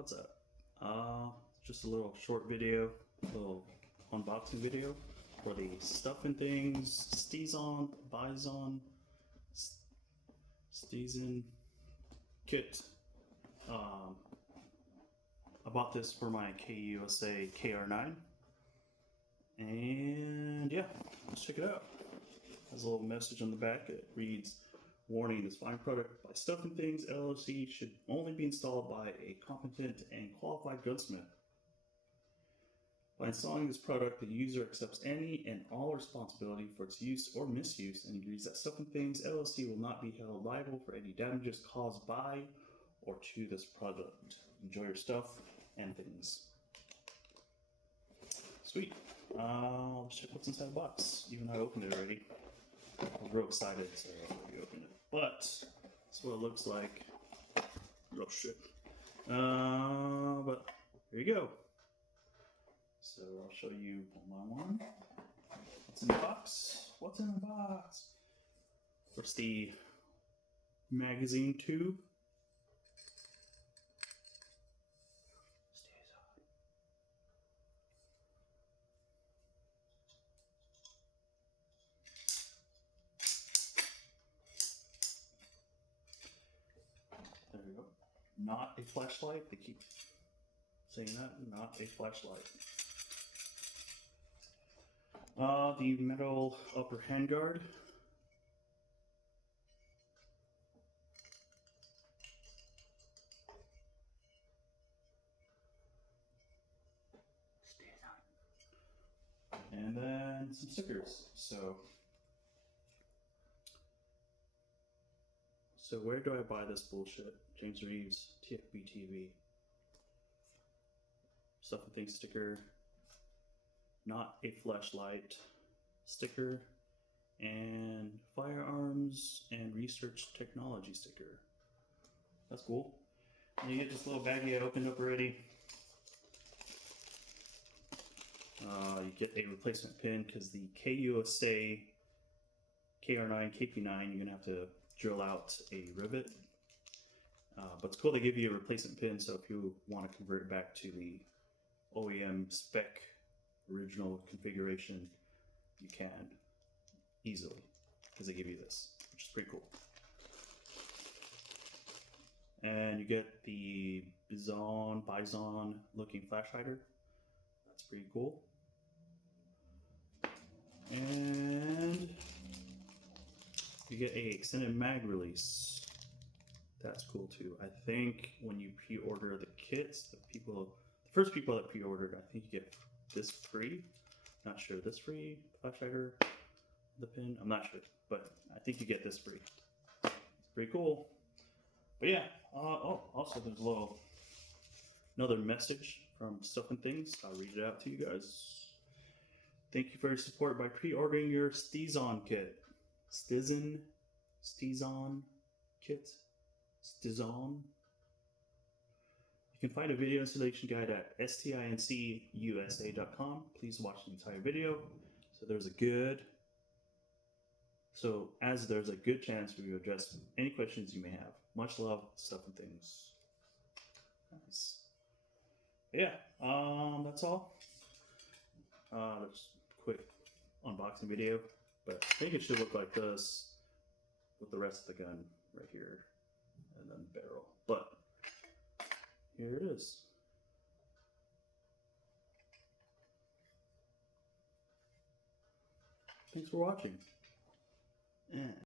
What's up? Just a little short video, little unboxing video for the Stuff and Things Stizon, bizon, Stizon kit. I bought this for my KUSA KR9, and yeah, let's check it out. There's a little message on the back. It reads, "Warning, this fine product by Stuff and Things LLC should only be installed by a competent and qualified gunsmith. By installing this product, the user accepts any and all responsibility for its use or misuse and agrees that Stuff and Things LLC will not be held liable for any damages caused by or to this product. Enjoy your stuff and things." Sweet. Let's check what's inside the box. Even though I opened it already. I was real excited, so I already opened it. But that's what it looks like. Oh shit. But here you go. So I'll show you one by one. What's in the box? What's in the box? First, the magazine tube. There we go. Not a flashlight. They keep saying that. Not a flashlight. The metal upper handguard. And then some stickers. So where do I buy this bullshit? James Reeves, TFB TV. Stuff and Things sticker. Not a flashlight sticker. And firearms and research technology sticker. That's cool. And you get this little baggie I opened up already. You get a replacement pin because the KUSA KR9, KP9, you're going to have to drill out a rivet. But it's cool they give you a replacement pin, so if you want to convert it back to the OEM spec original configuration, you can easily because they give you this, which is pretty cool. And you get the bizon looking flash hider. That's pretty cool. And you get a extended mag release. That's cool too. I think when you pre-order the kits, the first people that pre-ordered, I think you get this free. Not sure, this free flash hider, the pin. I'm not sure, but I think you get this free. It's pretty cool. But yeah. Also there's another message from Stuff and Things. I'll read it out to you guys. "Thank you for your support by pre-ordering your Stizon kit." Stizon kit. Stizon. You can find a video installation guide at stincusa.com. Please watch the entire video. There's a good chance we will address any questions you may have. Much love, Stuff and Things. Nice. Yeah, that's all. Just a quick unboxing video, but I think it should look like this with the rest of the gun right here and then barrel. But here it is. Thanks for watching.